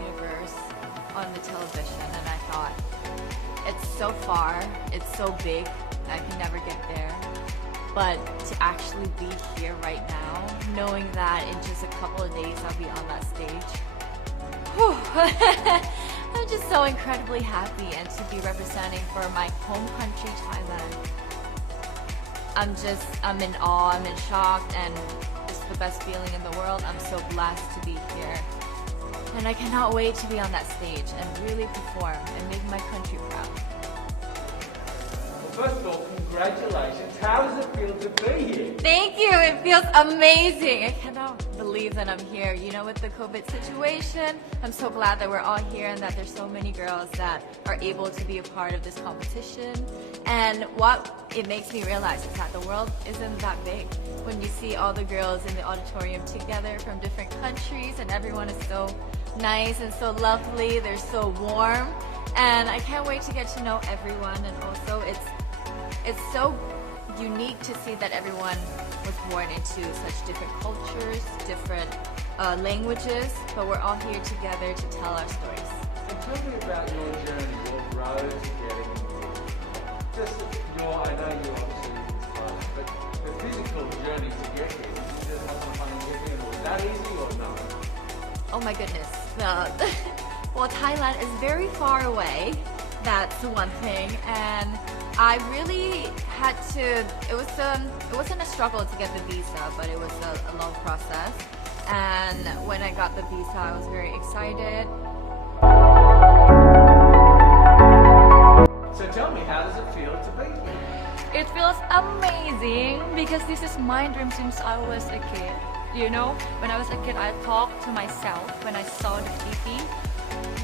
Universe on the television, and I thought, it's so far, it's so big, I can never get there. But to actually be here right now, knowing that in just a couple of days I'll be on that stage, whew, I'm just so incredibly happy, and to be representing for my home country, Thailand. I'm in awe, I'm in shock, and it's the best feeling in the world. I'm so blessed to be here. And I cannot wait to be on that stage and really perform and make my country proud. Well, first of all, congratulations. How does it feel to be here? Thank you. It feels amazing. I cannot believe that I'm here. You know, with the COVID situation, I'm so glad that we're all here and that there's so many girls that are able to be a part of this competition. And what it makes me realize is that the world isn't that big. When you see all the girls in the auditorium together from different countries, and everyone is so nice and so lovely, they're so warm, and I can't wait to get to know everyone. And also it's so unique to see that everyone was born into such different cultures, different languages, but we're all here together to tell our stories. And tell me about your journey, your road to getting here. Just I know you obviously inspired, but the physical journey to get here, did you just have fun and get here? Was that easy or no? Oh my goodness. Well, Thailand is very far away. That's one thing, and I really had to. It wasn't a struggle to get the visa, but it was a long process. And when I got the visa, I was very excited. So tell me, how does it feel to be here? It feels amazing because this is my dream since I was a kid. You know, when I was a kid, I talked to myself when I saw the TV.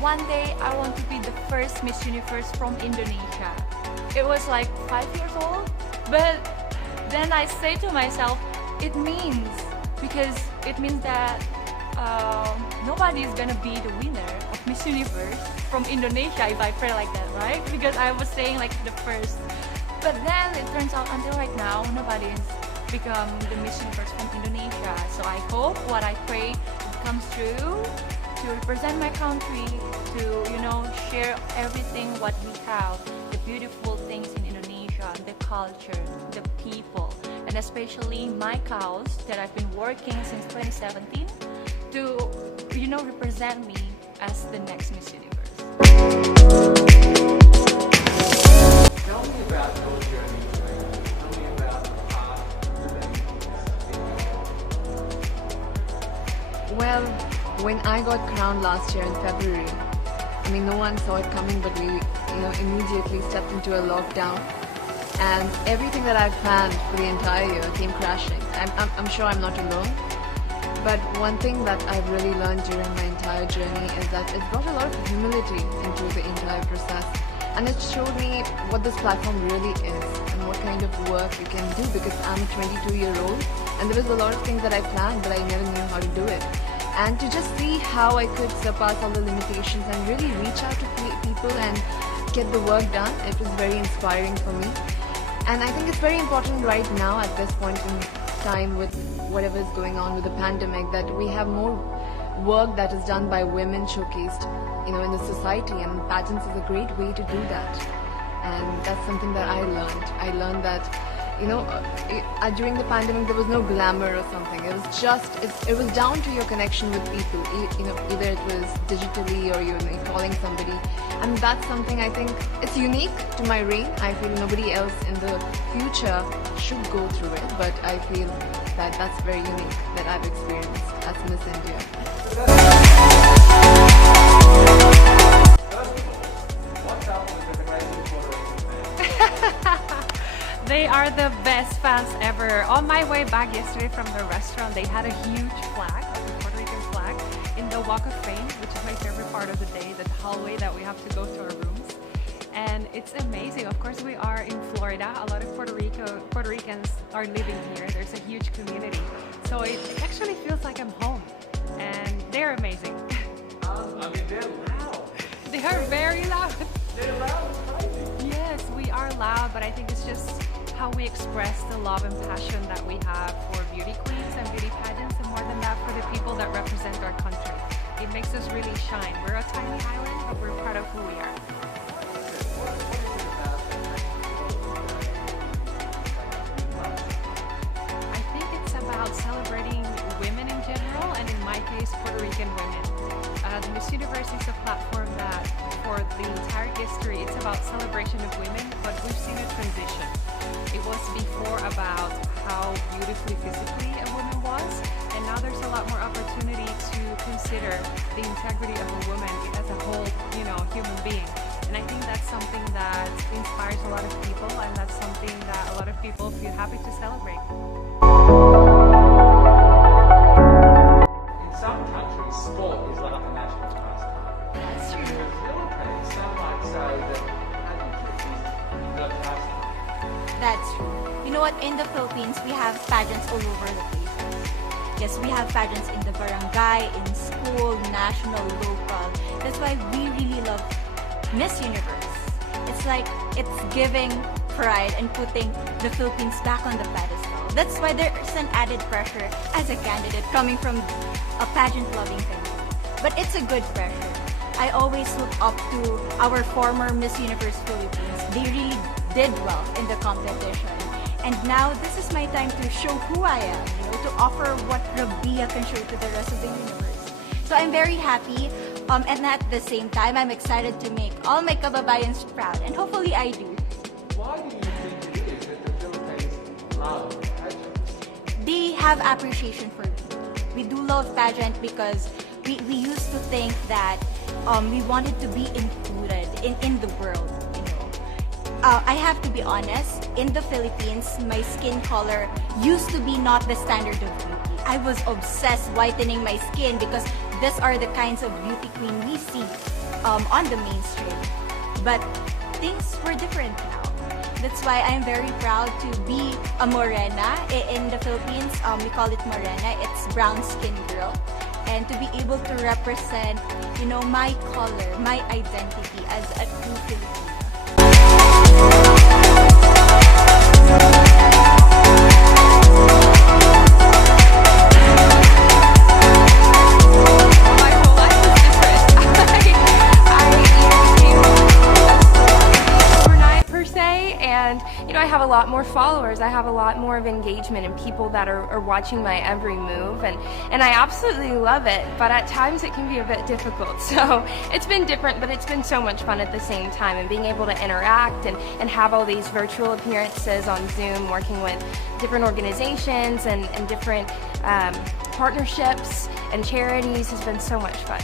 One day, I want to be the first Miss Universe from Indonesia. It was like 5 years old, but then I say to myself, it means that nobody is gonna be the winner of Miss Universe from Indonesia if I pray like that, right? Because I was saying like the first. But then it turns out until right now, nobody's become the Miss Universe from Indonesia. So I hope what I pray comes true, to represent my country, to, you know, share everything what we have, the beautiful things in Indonesia, the culture, the people, and especially my cause that I've been working since 2017 to, you know, represent me as the next Miss Universe. Tell me about your journey. Tell me about the path to being Well, when I got crowned last year in February, I mean, no one saw it coming, but we, immediately stepped into a lockdown, and everything that I planned for the entire year came crashing. I'm sure I'm not alone, but one thing that I've really learned during my entire journey is that it brought a lot of humility into the entire process, and it showed me what this platform really is and what kind of work you can do, because I'm a 22-year-old, and there was a lot of things that I planned, but I never knew how to do it. And to just see how I could surpass all the limitations and really reach out to people and get the work done, it was very inspiring for me. And I think it's very important right now at this point in time with whatever is going on with the pandemic, that we have more work that is done by women showcased, in the society, and pageants is a great way to do that. And that's something that I learned. I learned that during the pandemic there was no glamour or something. It was just, it was down to your connection with people. Either it was digitally or you're calling somebody. And that's something I think it's unique to my reign. I feel nobody else in the future should go through it, but I feel that that's very unique that I've experienced as Miss India. What's up with the amazing Puerto Rican fans? They are the best fans ever. On my way back yesterday from the restaurant, they had a huge flag, the Puerto Rican flag, in the Walk of Fame, which is my favorite part of the day, the hallway that we have to go to our rooms. And it's amazing. Of course, we are in Florida. A lot of Puerto Ricans are living here. There's a huge community. So it actually feels like I'm home. And they're amazing. I mean, they're loud. They are very loud. They're loud, it's crazy. Yes, we are loud, but I think it's just how we express the love and passion that we have for beauty queens and beauty pageants, and more than that, for the people that represent our country. It makes us really shine. We're a tiny island, but we're proud of who we are. I think it's about celebrating women in general, and in my case, Puerto Rican women. The Miss Universe is a platform that, for the entire history, it's about celebration of women, but we've seen a transition. It was before about how beautifully physically a woman was, and now there's a lot more opportunity to consider the integrity of a woman as a whole, human being. And I think that's something that inspires a lot of people, and that's something that a lot of people feel happy to celebrate. In some countries, sport is like a national pastime. That's In true. the Philippines, some might say that pageantry is the pastime. That's true. You know what? In the Philippines, we have pageants all over the place. Yes, we have pageants in the barangay, in school, national, local. That's why we really love Miss Universe. It's like it's giving pride and putting the Philippines back on the pedestal. That's why there's an added pressure as a candidate coming from a pageant-loving community. But it's a good pressure. I always look up to our former Miss Universe Philippines. They really did well in the competition. And now this is my time to show who I am, to offer what Rabia can show to the rest of the universe. So I'm very happy, and at the same time, I'm excited to make all my kababayans proud, and hopefully I do. Why do you think it is that the Philippines love pageants? They have appreciation for me. We do love pageant because we used to think that we wanted to be included in the world. I have to be honest, in the Philippines, my skin color used to be not the standard of beauty. I was obsessed whitening my skin because these are the kinds of beauty queen we see on the mainstream. But things were different now. That's why I'm very proud to be a morena. In the Philippines, we call it morena. It's brown skin girl. And to be able to represent, my color, my identity as a true Filipina. I have a lot more followers, I have a lot more of engagement and people that are watching my every move, and I absolutely love it, but at times it can be a bit difficult. So it's been different, but it's been so much fun at the same time, and being able to interact and have all these virtual appearances on Zoom, working with different organizations and different partnerships and charities has been so much fun.